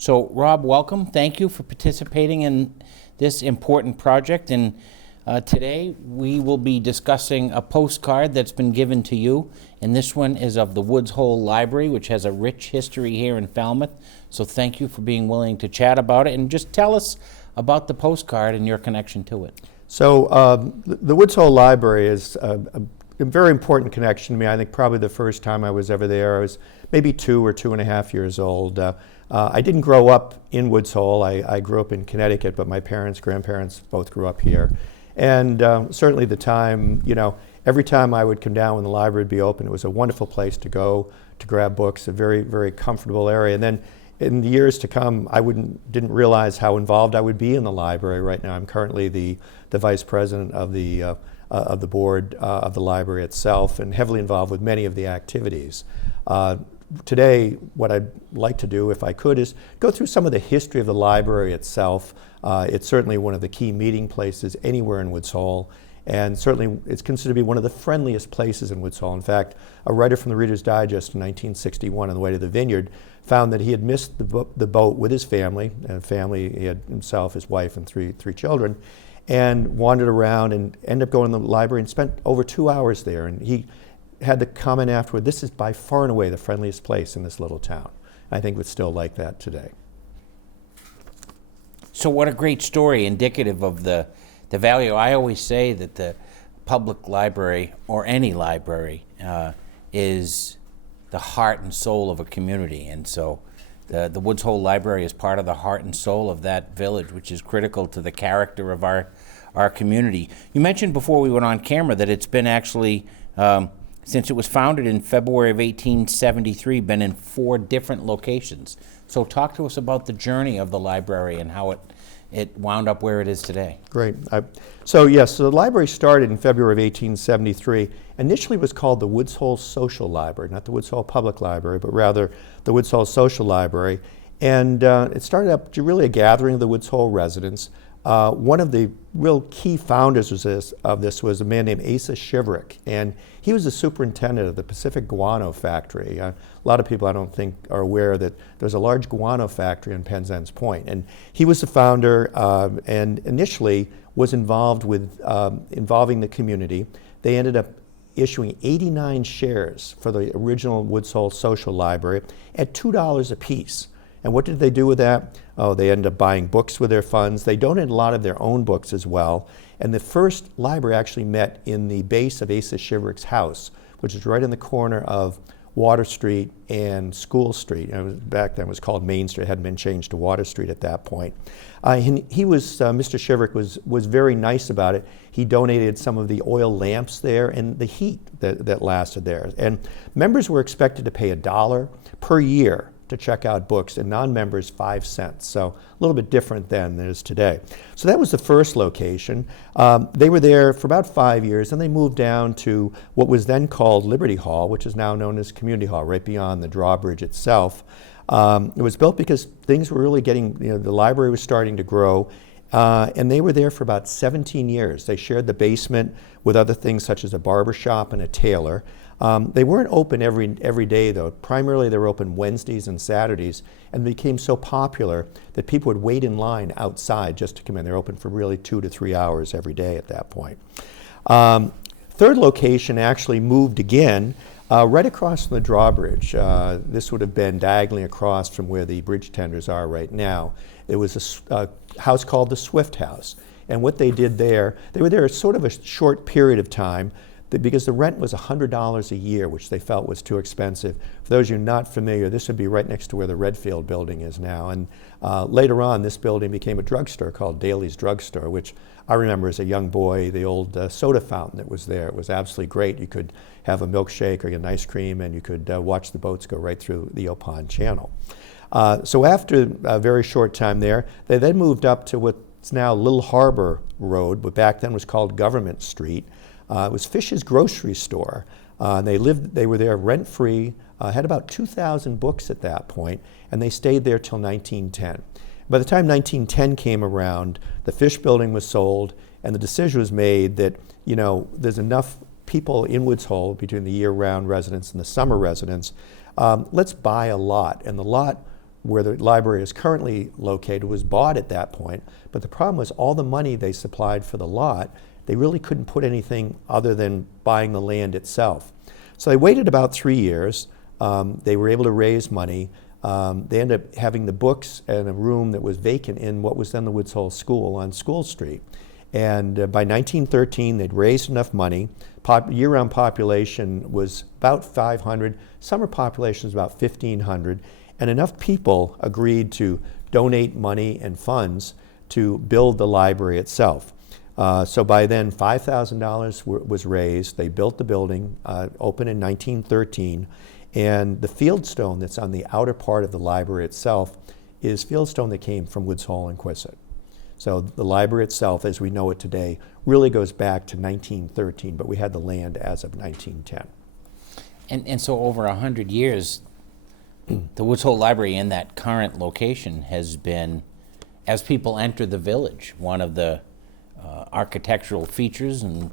So, Rob, welcome. Thank you for participating in this important project. And today we will be discussing a postcard that's been given to you. And this one is of the Woods Hole Library, which has a rich history here in Falmouth. So thank you for being willing to chat about it. And just tell us about the postcard and your connection to it. So the Woods Hole Library is a very important connection to me. I think probably the first time I was ever there, I was maybe 2 or 2.5 years old. I didn't grow up in Woods Hole. I grew up in Connecticut, but my grandparents both grew up here. And certainly the time, every time I would come down when the library would be open, it was a wonderful place to go to grab books, a very, very comfortable area. And then in the years to come, I didn't realize how involved I would be in the library. Right now, I'm currently the vice president of the board of the library itself, and heavily involved with many of the activities. Today, what I'd like to do, if I could, is go through some of the history of the library itself. It's certainly one of the key meeting places anywhere in Woods Hole, and certainly it's considered to be one of the friendliest places in Woods Hole. In fact, a writer from the Reader's Digest in 1961 on the way to the Vineyard found that he had missed the boat with his family. He had himself, his wife, and three children, and wandered around and ended up going to the library and spent over 2 hours there. And he had the comment afterward, this is by far and away the friendliest place in this little town. I think it's still like that today. So what a great story, indicative of the value. I always say that the public library, or any library, is the heart and soul of a community. And so the Woods Hole Library is part of the heart and soul of that village, which is critical to the character of our community. You mentioned before we went on camera that it's been actually, since it was founded in February of 1873, been in 4 different locations. So talk to us about the journey of the library and how it wound up where it is today. Great. So the library started in February of 1873. Initially it was called the Woods Hole Social Library, not the Woods Hole Public Library, but rather the Woods Hole Social Library. And it started up to really a gathering of the Woods Hole residents. One of the real key founders of this was a man named Asa Shiverick, and he was the superintendent of the Pacific Guano Factory. A lot of people, I don't think, are aware that there's a large guano factory in Penzance Point, and he was the founder and initially was involved with involving the community. They ended up issuing 89 shares for the original Woods Hole Social Library at $2 a piece. And what did they do with that? Oh, they ended up buying books with their funds. They donated a lot of their own books as well. And the first library actually met in the base of Asa Shiverick's house, which is right in the corner of Water Street and School Street. Back then it was called Main Street. It hadn't been changed to Water Street at that point. Mr. Shiverick was very nice about it. He donated some of the oil lamps there and the heat that lasted there. And members were expected to pay $1 per year to check out books, and non-members 5 cents. So a little bit different then than it is today. So that was the first location. They were there for about 5 years, and they moved down to what was then called Liberty Hall, which is now known as Community Hall, right beyond the drawbridge itself. It was built because things were really getting, the library was starting to grow, and they were there for about 17 years. They shared the basement with other things such as a barber shop and a tailor. They weren't open every day, though. Primarily, they were open Wednesdays and Saturdays, and became so popular that people would wait in line outside just to come in. They're open for really 2 to 3 hours every day at that point. Third location actually moved again right across from the drawbridge. This would have been diagonally across from where the bridge tenders are right now. It was a house called the Swift House. And what they did there, they were there sort of a short period of time, because the rent was $100 a year, which they felt was too expensive. For those of you not familiar, this would be right next to where the Redfield building is now. And later on, this building became a drugstore called Daly's Drugstore, which I remember as a young boy, the old soda fountain that was there. It was absolutely great. You could have a milkshake or get an ice cream, and you could watch the boats go right through the Opon Channel. So after a very short time there, they then moved up to what's now Little Harbor Road, but back then was called Government Street. It was Fish's grocery store. They were there rent-free, had about 2,000 books at that point, and they stayed there till 1910. By the time 1910 came around, the Fish building was sold, and the decision was made that, there's enough people in Woods Hole between the year-round residents and the summer residents. Let's buy a lot, and the lot where the library is currently located was bought at that point, but the problem was all the money they supplied for the lot, they really couldn't put anything other than buying the land itself. So they waited about 3 years. They were able to raise money. They ended up having the books and a room that was vacant in what was then the Woods Hole School on School Street. And by 1913, they'd raised enough money. Year-round population was about 500. Summer population was about 1,500. And enough people agreed to donate money and funds to build the library itself. So by then, $5,000 was raised. They built the building, opened in 1913. And the fieldstone that's on the outer part of the library itself is fieldstone that came from Woods Hole and Quisset. So the library itself, as we know it today, really goes back to 1913, but we had the land as of 1910. And so over 100 years, the Woods Hole Library in that current location has been, as people enter the village, one of the architectural features and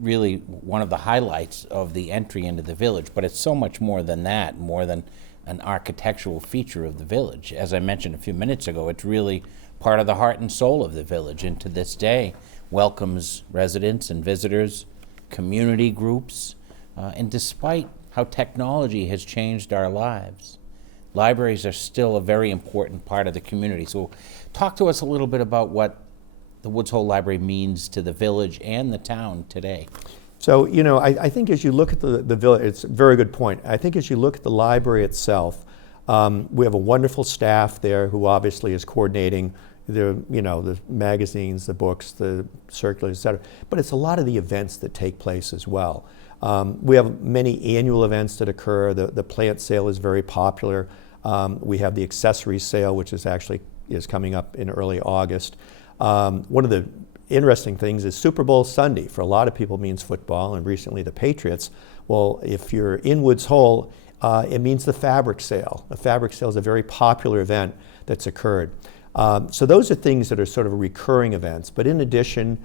really one of the highlights of the entry into the village. But it's so much more than that, more than an architectural feature of the village. As I mentioned a few minutes ago, it's really part of the heart and soul of the village, and to this day welcomes residents and visitors, community groups, and despite how technology has changed our lives, libraries are still a very important part of the community. So talk to us a little bit about what the Woods Hole Library means to the village and the town today. So, you know, I think as you look at the village, it's a very good point. I think as you look at the library itself, we have a wonderful staff there who obviously is coordinating the magazines, the books, the circulars, et cetera. But it's a lot of the events that take place as well. We have many annual events that occur. The plant sale is very popular. We have the accessory sale, which is coming up in early August. One of the interesting things is Super Bowl Sunday. For a lot of people means football, and recently the Patriots. Well, if you're in Woods Hole, it means the fabric sale. The fabric sale is a very popular event that's occurred. So those are things that are sort of recurring events. But in addition,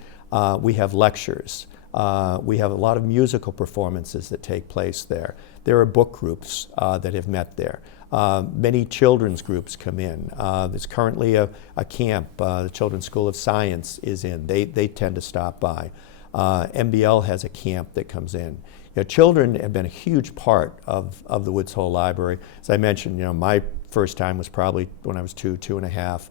we have lectures. We have a lot of musical performances that take place there. There are book groups that have met there. Many children's groups come in. There's currently a camp. The Children's School of Science is in. They tend to stop by. MBL has a camp that comes in. Children have been a huge part of the Woods Hole Library. As I mentioned, my first time was probably when I was 2.5.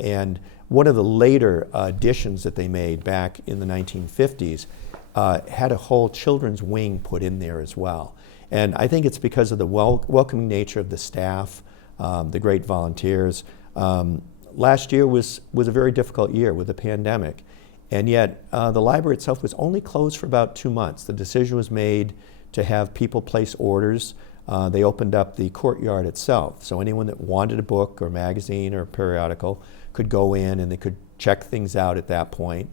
And one of the later additions that they made back in the 1950s had a whole children's wing put in there as well. And I think it's because of the welcoming nature of the staff, the great volunteers. Last year was a very difficult year with the pandemic. And yet the library itself was only closed for about 2 months. The decision was made to have people place orders. They opened up the courtyard itself. So anyone that wanted a book or magazine or periodical could go in and they could check things out at that point.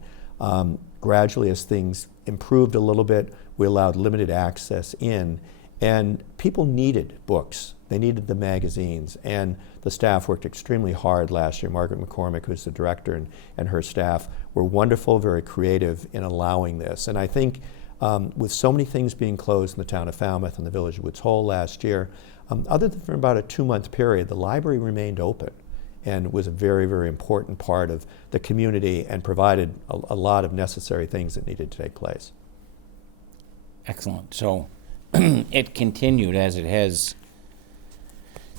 Gradually, as things improved a little bit, we allowed limited access in. And people needed books. They needed the magazines. And the staff worked extremely hard last year. Margaret McCormick, who's the director, and her staff were wonderful, very creative in allowing this. And I think with so many things being closed in the town of Falmouth and the village of Woods Hole last year, other than for about a 2-month period, the library remained open and was a very, very important part of the community and provided a lot of necessary things that needed to take place. Excellent. So it continued, as it has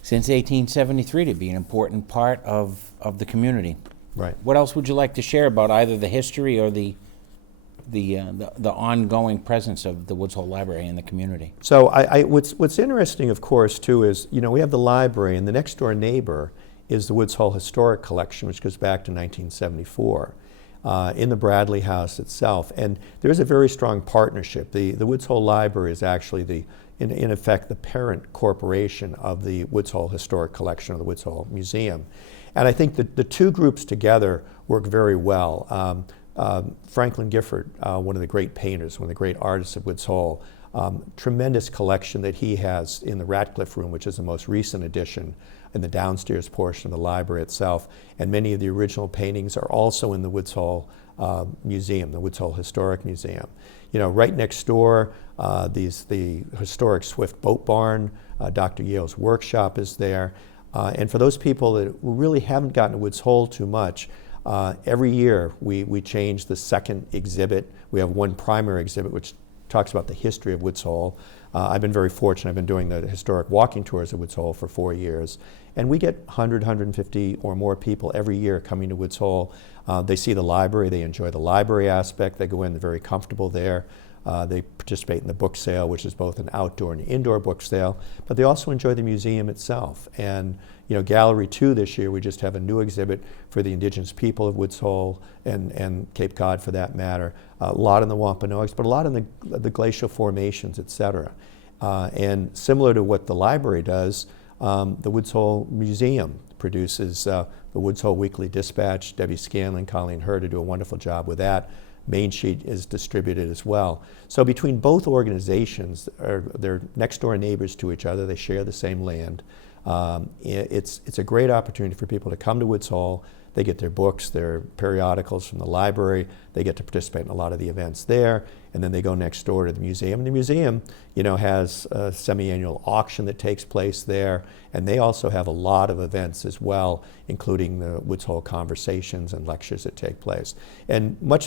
since 1873, to be an important part of the community. Right. What else would you like to share about either the history or the ongoing presence of the Woods Hole Library in the community? So what's interesting, of course, too, is we have the library, and the next door neighbor is the Woods Hole Historic Collection, which goes back to 1974. In the Bradley House itself. And there's a very strong partnership. The Woods Hole Library is actually in effect the parent corporation of the Woods Hole Historic Collection of the Woods Hole Museum. And I think that the two groups together work very well. Franklin Gifford, one of the great painters, one of the great artists of Woods Hole, tremendous collection that he has in the Ratcliffe Room, which is the most recent addition in the downstairs portion of the library itself. And many of the original paintings are also in the Woods Hole Museum, the Woods Hole Historic Museum. Right next door, the historic Swift Boat Barn, Dr. Yale's workshop is there. And for those people that who really haven't gotten to Woods Hole too much, every year we change the second exhibit. We have one primary exhibit which talks about the history of Woods Hole. I've been very fortunate. I've been doing the historic walking tours of Woods Hole for 4 years. And we get 100, 150 or more people every year coming to Woods Hole. They see the library. They enjoy the library aspect. They go in, they're very comfortable there. They participate in the book sale, which is both an outdoor and indoor book sale, but they also enjoy the museum itself. And Gallery 2 this year, we just have a new exhibit for the indigenous people of Woods Hole and Cape Cod for that matter. A lot in the Wampanoags, but a lot in the glacial formations, et cetera. And similar to what the library does, the Woods Hole Museum produces the Woods Hole Weekly Dispatch. Debbie Scanlon, Colleen Herter do a wonderful job with that. Main Sheet is distributed as well. So between both organizations, they're next door neighbors to each other. They share the same land. It's a great opportunity for people to come to Woods Hole. They get their books, their periodicals from the library. They get to participate in a lot of the events there, and then they go next door to the museum. And the museum, has a semi-annual auction that takes place there, and they also have a lot of events as well, including the Woods Hole conversations and lectures that take place. And many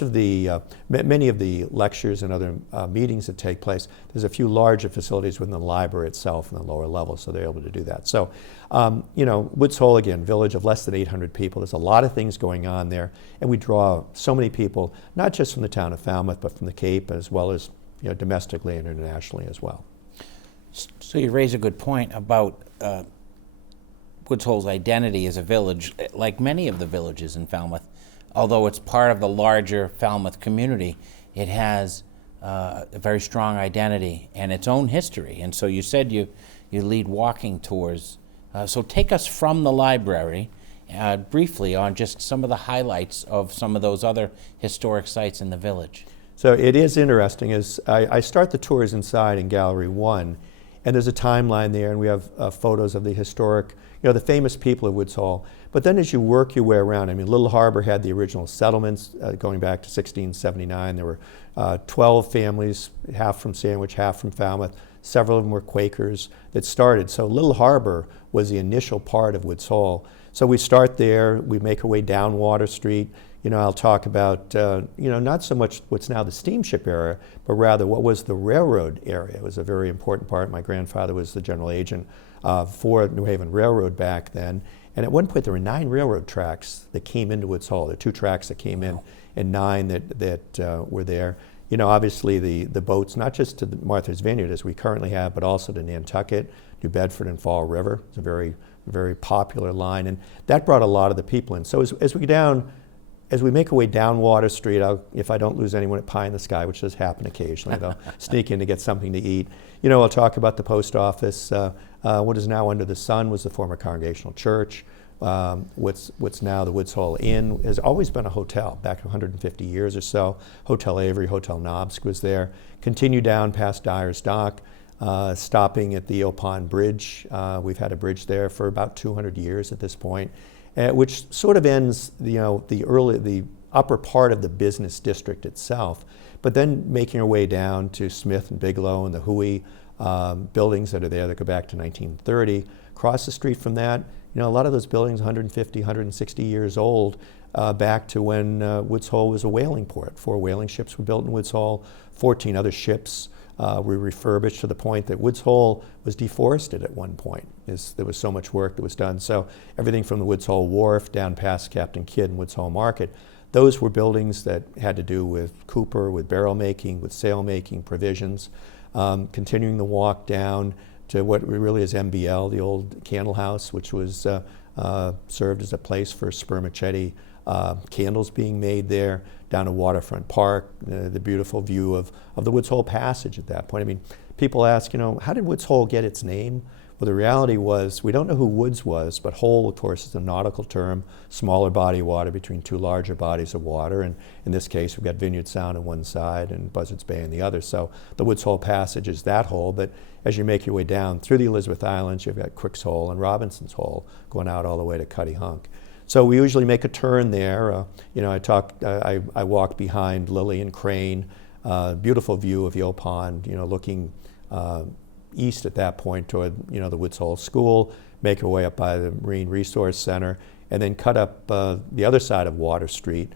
of the lectures and other meetings that take place, there's a few larger facilities within the library itself in the lower level, so they're able to do that. So, Woods Hole, again, village of less than 800 people. There's a lot of things going on there, and we draw so many people, not just from the town of Falmouth, but from the Cape, as well as domestically and internationally as well. So you raise a good point about Woods Hole's identity as a village. Like many of the villages in Falmouth, although it's part of the larger Falmouth community, it has a very strong identity and its own history. And so you said you lead walking tours. So take us from the library briefly on just some of the highlights of some of those other historic sites in the village. So it is interesting. As I start the tours inside in Gallery 1, and there's a timeline there, and we have photos of the historic, the famous people of Woods Hole. But then as you work your way around, Little Harbor had the original settlements going back to 1679. There were 12 families, half from Sandwich, half from Falmouth. Several of them were Quakers that started. So Little Harbor was the initial part of Woods Hole. So we start there, we make our way down Water Street. I'll talk about, not so much what's now the steamship area, but rather what was the railroad area. It was a very important part. My grandfather was the general agent for New Haven Railroad back then. And at one point there were 9 railroad tracks that came into Woods Hole. There were 2 tracks that came in and 9 that were there. Obviously the boats, not just to the Martha's Vineyard as we currently have, but also to Nantucket, New Bedford, and Fall River. It's a very, very popular line. And that brought a lot of the people in. So as we make our way down Water Street, if I don't lose anyone at Pie in the Sky, which does happen occasionally, they'll sneak in to get something to eat. I'll talk about the post office. What is now under the sun was the former Congregational Church. What's now the Woods Hole Inn has always been a hotel, back 150 years or so. Hotel Avery, Hotel Knobsk was there. Continue down past Dyer's Dock, stopping at the Eel Pond Bridge. We've had a bridge there for about 200 years at this point. Which sort of ends the upper part of the business district itself, but then making our way down to Smith and Bigelow and the Huey buildings that are there that go back to 1930. Across the street from that, a lot of those buildings 150, 160 years old, back to when Woods Hole was a whaling port. 4 whaling ships were built in Woods Hole, 14 other ships were refurbished to the point that Woods Hole was deforested at one point. There was so much work that was done. So everything from the Woods Hole Wharf down past Captain Kidd and Woods Hole Market, those were buildings that had to do with cooper, with barrel making, with sail making, provisions. Continuing the walk down to what really is MBL, the old candle house, which was served as a place for spermaceti candles being made there, down to Waterfront Park, the beautiful view of the Woods Hole Passage at that point. People ask, how did Woods Hole get its name? Well, the reality was, we don't know who Woods was, but hole, of course, is a nautical term, smaller body of water between 2 larger bodies of water. And in this case, we've got Vineyard Sound on one side and Buzzards Bay on the other. So the Woods Hole Passage is that hole. But as you make your way down through the Elizabeth Islands, you've got Quick's Hole and Robinson's Hole going out all the way to Cutty Hunk. So we usually make a turn there. I walk behind Lily and Crane, beautiful view of Eel Pond, looking east at that point toward, the Woods Hole School. make our way up by the Marine Resource Center, and then cut up the other side of Water Street,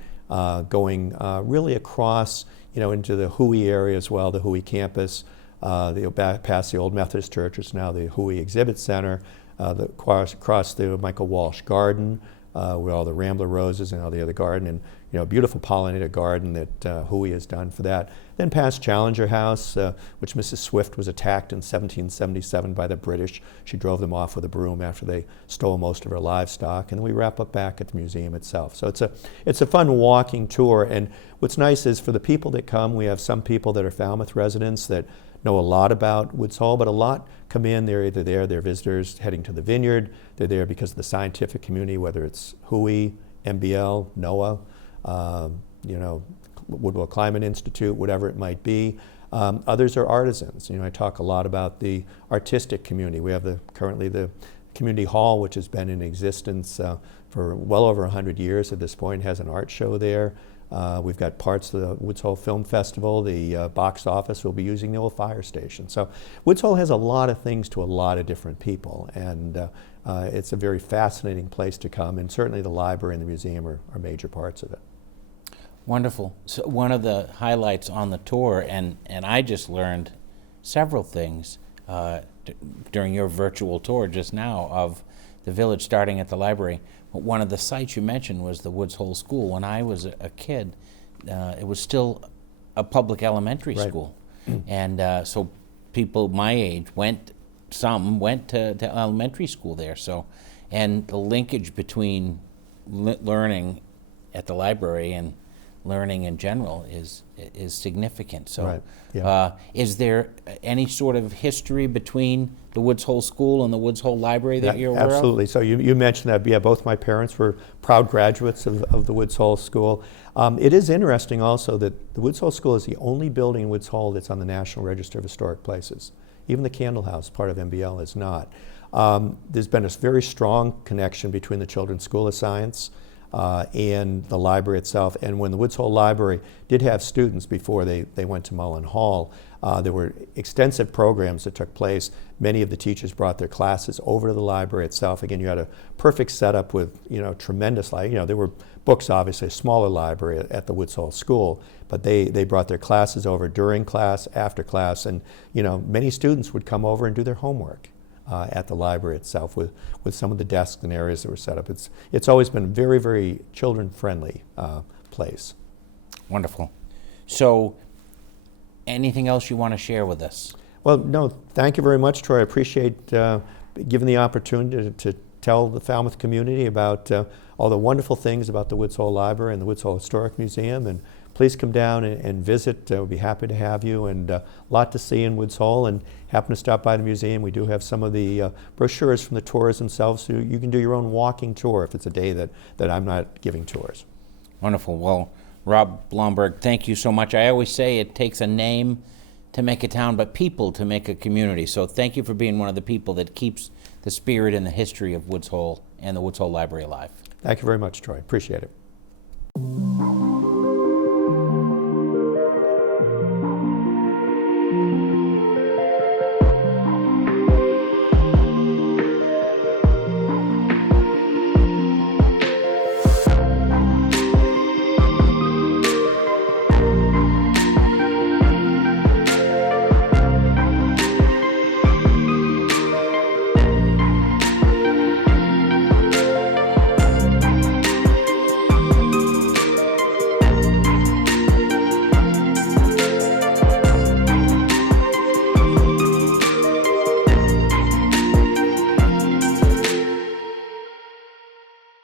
going really across, into the Hui area as well, the Hui campus, past the old Methodist Church, it's now the Hui Exhibit Center, across the Michael Walsh Garden, with all the Rambler roses and all the other garden, and a beautiful pollinated garden that Hui has done for that. Then past Challenger House, which Mrs. Swift was attacked in 1777 by the British. She drove them off with a broom after they stole most of her livestock, and then we wrap up back at the museum itself. So it's a fun walking tour, and what's nice is for the people that come, we have some people that are Falmouth residents that know a lot about Woods Hole, but a lot come in, they're either there, they're visitors heading to the vineyard, they're there because of the scientific community, whether it's Hui, MBL, NOAA, Woodwell Climate Institute, whatever it might be. Others are artisans. I talk a lot about the artistic community. We have currently the community hall, which has been in existence for well over 100 years at this point, has an art show there. We've got parts of the Woods Hole Film Festival. The box office will be using the old fire station. So Woods Hole has a lot of things to a lot of different people, and it's a very fascinating place to come, and certainly the library and the museum are major parts of it. Wonderful. So one of the highlights on the tour, and I just learned several things during your virtual tour just now of the village starting at the library. But one of the sites you mentioned was the Woods Hole School. When I was a kid, it was still a public elementary school. And so people my age went to elementary school there. So, and the linkage between learning at the library and learning in general is significant. So is there any sort of history between the Woods Hole School and the Woods Hole Library that you're aware of? Absolutely. So you mentioned that, both my parents were proud graduates of the Woods Hole School. It is interesting also that the Woods Hole School is the only building in Woods Hole that's on the National Register of Historic Places. Even the Candle House, part of MBL, is not. There's been a very strong connection between the Children's School of Science and the library itself. And when the Woods Hole Library did have students before they went to Mullen Hall, there were extensive programs that took place. Many of the teachers brought their classes over to the library itself. Again, you had a perfect setup with tremendous, there were books, obviously, a smaller library at the Woods Hole School, but they brought their classes over during class, after class, and many students would come over and do their homework at the library itself with some of the desks and areas that were set up. It's always been a very, very children-friendly place. Wonderful. So anything else you want to share with us? Well, no, thank you very much, Troy. I appreciate giving the opportunity to tell the Falmouth community about all the wonderful things about the Woods Hole Library and the Woods Hole Historic Museum. And please come down and visit. We'll be happy to have you, and a lot to see in Woods Hole. And happen to stop by the museum. We do have some of the brochures from the tours themselves, so you can do your own walking tour if it's a day that I'm not giving tours. Wonderful. Well, Rob Blomberg, thank you so much. I always say it takes a name to make a town, but people to make a community. So thank you for being one of the people that keeps the spirit and the history of Woods Hole and the Woods Hole Library alive. Thank you very much, Troy. Appreciate it.